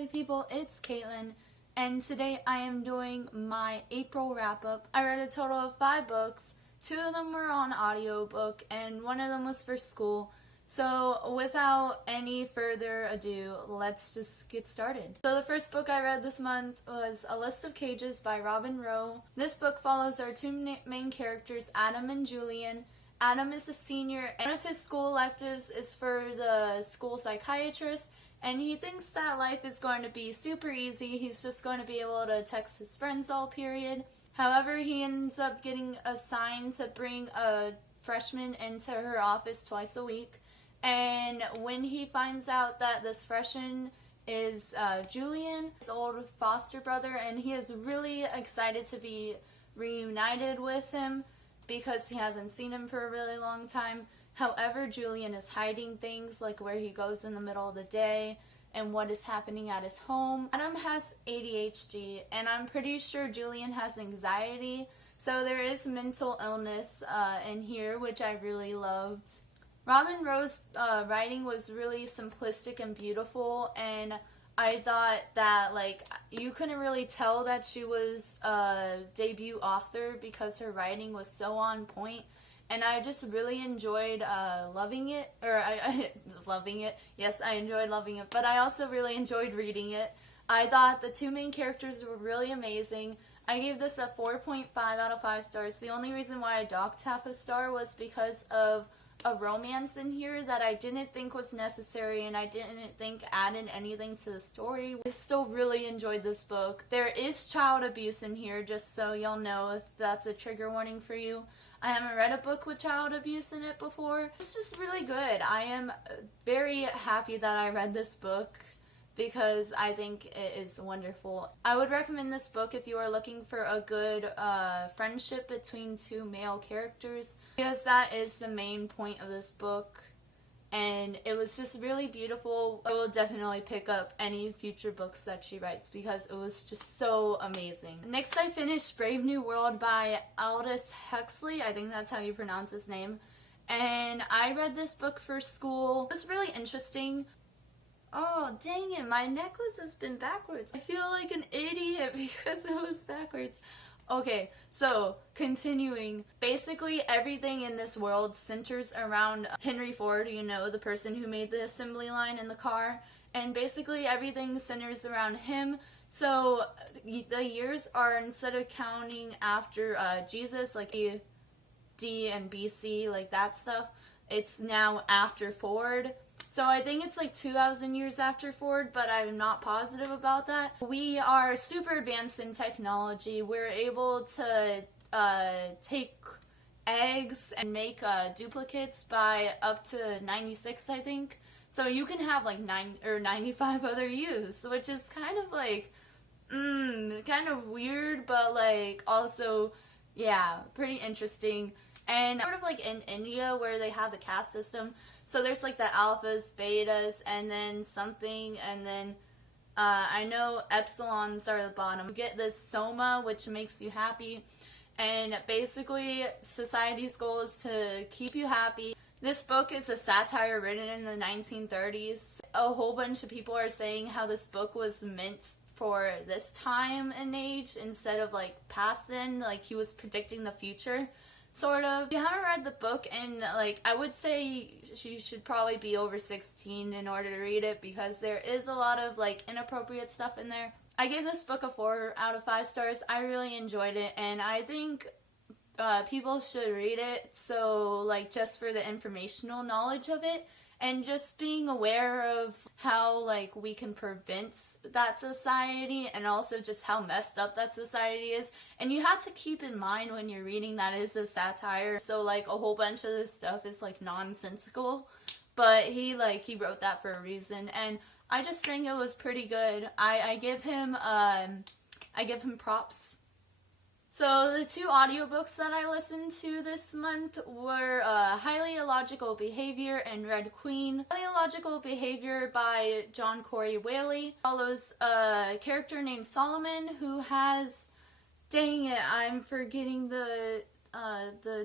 lovely people, it's Caitlin, and today I am doing my April wrap-up. I read a total of 5 books, 2 of them were on audiobook, and 1 of them was for school. So without any further ado, let's just get started. So the first book I read this month was A List of Cages by Robin Rowe. This book follows our 2 main characters, Adam and Julian. Adam is a senior, and one of his school electives is for the school psychiatrist, and he thinks that life is going to be super easy. He's just going to be able to text his friends all period. However, he ends up getting assigned to bring a freshman into her office twice a week. And when he finds out that this freshman is Julian, his old foster brother, and he is really excited to be reunited with him because he hasn't seen him for a really long time. However, Julian is hiding things like where he goes in the middle of the day and what is happening at his home. Adam has ADHD, and I'm pretty sure Julian has anxiety, so there is mental illness in here, which I really loved. Robin Rowe's writing was really simplistic and beautiful, and I thought that you couldn't really tell that she was a debut author because her writing was so on point. And I just really enjoyed loving it, loving it. Yes, I enjoyed loving it, but I also really enjoyed reading it. I thought the 2 main characters were really amazing. I gave this a 4.5 out of 5 stars. The only reason why I docked half a star was because of a romance in here that I didn't think was necessary, and I didn't think added anything to the story. I still really enjoyed this book. There is child abuse in here, just so y'all know if that's a trigger warning for you. I haven't read a book with child abuse in it before. It's just really good. I am very happy that I read this book because I think it is wonderful. I would recommend this book if you are looking for a good friendship between 2 male characters, because that is the main point of this book. And it was just really beautiful. I will definitely pick up any future books that she writes because it was just so amazing. Next, I finished Brave New World by Aldous Huxley. I think that's how you pronounce his name. And I read this book for school. It was really interesting. Oh, dang it, my necklace has been backwards. I feel like an idiot because it was backwards. Okay, so continuing. Basically, everything in this world centers around Henry Ford, you know, the person who made the assembly line in the car. And basically, everything centers around him. So the years are, instead of counting after Jesus, like D and BC, like that stuff, it's now after Ford. So I think it's like 2,000 years after Ford, but I'm not positive about that. We are super advanced in technology. We're able to take eggs and make duplicates by up to 96, I think. So you can have like 95 other use, which is kind of like, kind of weird, but like also, yeah, pretty interesting. And sort of like in India where they have the caste system, so there's like the alphas, betas, and then something, and then I know epsilons are the bottom. You get this soma, which makes you happy, and basically society's goal is to keep you happy. This book is a satire written in the 1930s. A whole bunch of people are saying how this book was meant for this time and age instead of like past then, like he was predicting the future. Sort of. If you haven't read the book, and I would say you should probably be over 16 in order to read it because there is a lot of inappropriate stuff in there. I gave this book a 4 out of 5 stars. I really enjoyed it, and I think people should read it, so just for the informational knowledge of it and just being aware of how we can prevent that society, and also just how messed up that society is. And you have to keep in mind when you're reading that it is a satire, so a whole bunch of this stuff is nonsensical, but he wrote that for a reason, and I just think it was pretty good. I give him props. So the 2 audiobooks that I listened to this month were Highly Illogical Behavior and Red Queen. Highly Illogical Behavior by John Corey Whaley follows a character named Solomon who has, dang it, I'm forgetting the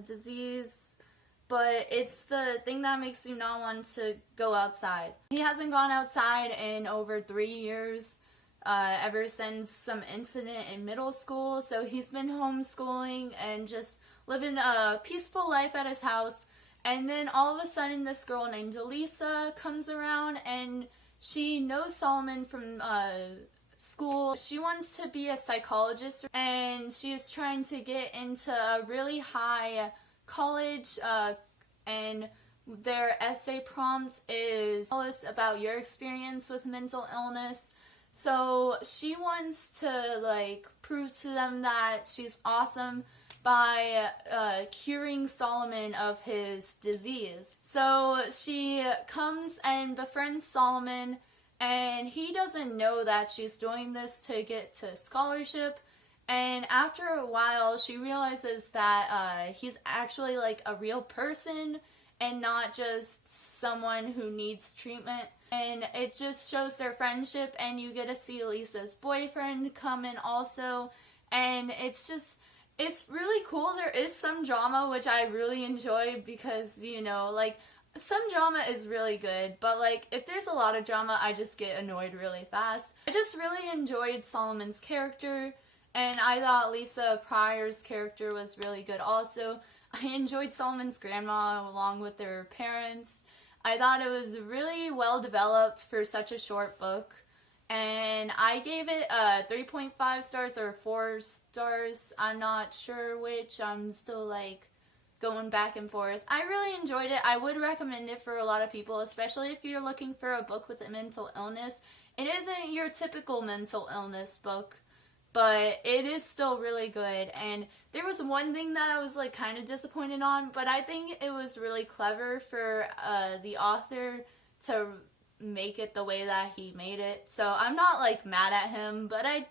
disease. but it's the thing that makes you not want to go outside. He hasn't gone outside in over 3 years, ever since some incident in middle school, so he's been homeschooling and just living a peaceful life at his house. And then all of a sudden this girl named Elisa comes around, and she knows Solomon from school. She wants to be a psychologist, and she is trying to get into a really high college, and their essay prompt is tell us about your experience with mental illness. So she wants to like prove to them that she's awesome by curing Solomon of his disease. So she comes and befriends Solomon, and he doesn't know that she's doing this to get to scholarship. And after a while, she realizes that he's actually like a real person and not just someone who needs treatment. And it just shows their friendship, and you get to see Lisa's boyfriend come in also. And it's really cool. There is some drama, which I really enjoy because, you know, like, some drama is really good, but like, if there's a lot of drama, I just get annoyed really fast. I just really enjoyed Solomon's character, and I thought Lisa Pryor's character was really good also. I enjoyed Solomon's grandma along with their parents. I thought it was really well developed for such a short book. And I gave it 3.5 stars or 4 stars. I'm not sure which. I'm still like going back and forth. I really enjoyed it. I would recommend it for a lot of people, especially if you're looking for a book with a mental illness. It isn't your typical mental illness book, but it is still really good. And there was one thing that I was like kind of disappointed on, but I think it was really clever for the author to make it the way that he made it. So I'm not like mad at him, but I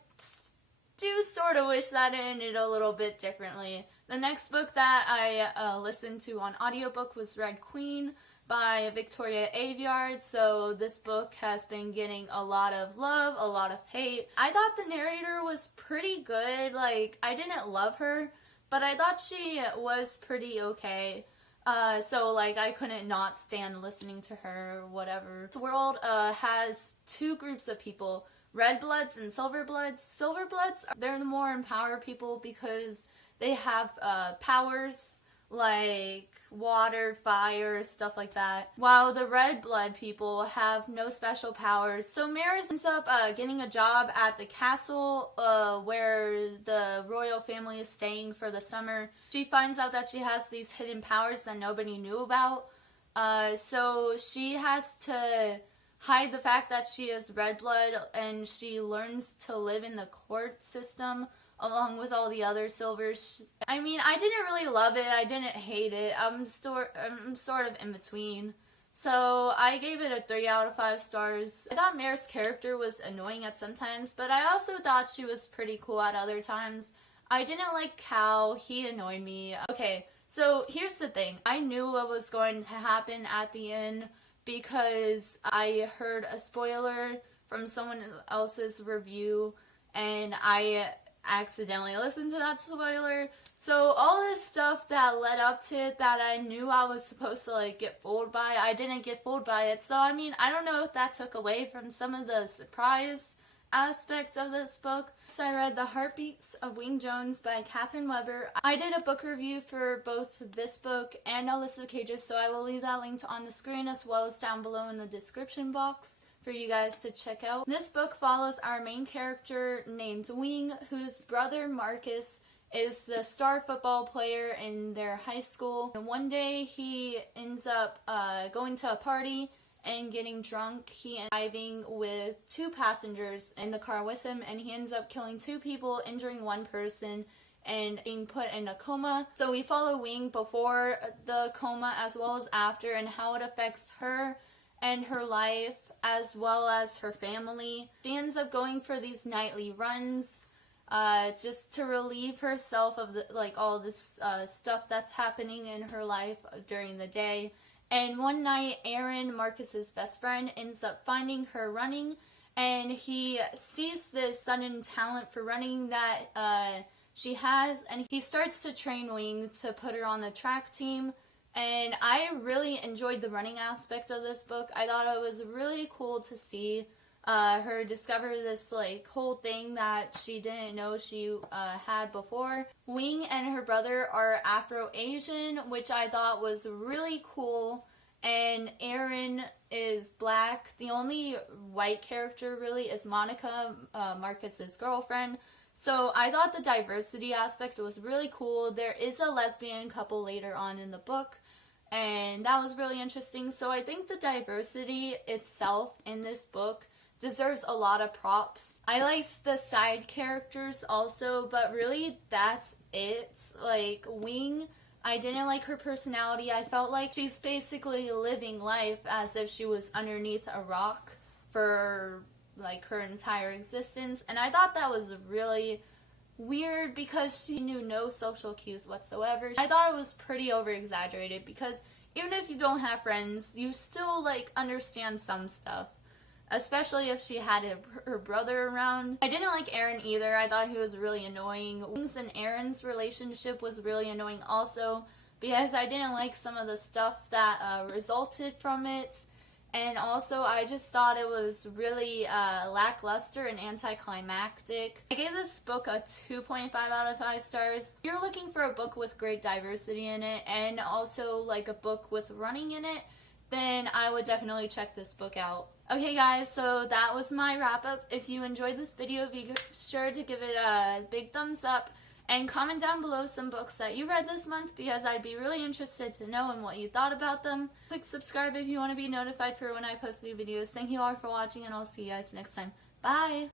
do sort of wish that it ended a little bit differently. The next book that I listened to on audiobook was Red Queen by Victoria Aveyard. So this book has been getting a lot of love, a lot of hate. I thought the narrator was pretty good. Like, I didn't love her, but I thought she was pretty okay. So like, I couldn't not stand listening to her or whatever. This world has two groups of people, Red Bloods and Silver Bloods. Silver Bloods, they're the more empowered people because they have powers like water, fire, stuff like that. While the Red Blood people have no special powers. So Maris ends up getting a job at the castle where the royal family is staying for the summer. She finds out that she has these hidden powers that nobody knew about. So she has to hide the fact that she is Red Blood, and she learns to live in the court system along with all the other Silvers. I mean, I didn't really love it. I didn't hate it. I'm sort of in between. So I gave it a 3 out of 5 stars. I thought Mare's character was annoying at some times, but I also thought she was pretty cool at other times. I didn't like Cal. He annoyed me. Okay, so here's the thing. I knew what was going to happen at the end because I heard a spoiler from someone else's review, and I accidentally listened to that spoiler. So all this stuff that led up to it that I knew I was supposed to like get fooled by, I didn't get fooled by it. So I mean, I don't know if that took away from some of the surprise aspects of this book. So I read The Heartbeats of Wing Jones by Catherine Weber. I did a book review for both this book and Alyssa Cage's, so I will leave that linked on the screen as well as down below in the description box for you guys to check out. This book follows our main character named Wing, whose brother Marcus is the star football player in their high school. And one day he ends up going to a party and getting drunk. He ends up driving with 2 passengers in the car with him, and he ends up killing 2 people, injuring 1 person, and being put in a coma. So we follow Wing before the coma as well as after, and how it affects her and her life as well as her family. She ends up going for these nightly runs just to relieve herself of all this stuff that's happening in her life during the day. And one night, Aaron, Marcus's best friend, ends up finding her running, and he sees this sudden talent for running that she has, and he starts to train Wing to put her on the track team And I really enjoyed the running aspect of this book. I thought it was really cool to see her discover this like whole thing that she didn't know she had before. Wing and her brother are Afro-Asian, which I thought was really cool. And Aaron is black. The only white character really is Monica, Marcus's girlfriend. So I thought the diversity aspect was really cool. There is a lesbian couple later on in the book, and that was really interesting. So I think the diversity itself in this book deserves a lot of props. I liked the side characters also, but really that's it. Like Wing, I didn't like her personality. I felt like she's basically living life as if she was underneath a rock for like her entire existence, and I thought that was really weird because she knew no social cues whatsoever. I thought it was pretty over exaggerated because even if you don't have friends, you still like understand some stuff, especially if she had her brother around. I didn't like Aaron either. I thought he was really annoying. Wings and Aaron's relationship was really annoying also because I didn't like some of the stuff that resulted from it. And also, I just thought it was really lackluster and anticlimactic. I gave this book a 2.5 out of 5 stars. If you're looking for a book with great diversity in it and also like a book with running in it, then I would definitely check this book out. Okay guys, so that was my wrap up. If you enjoyed this video, be sure to give it a big thumbs up and comment down below some books that you read this month because I'd be really interested to know and what you thought about them. Click subscribe if you want to be notified for when I post new videos. Thank you all for watching, and I'll see you guys next time. Bye!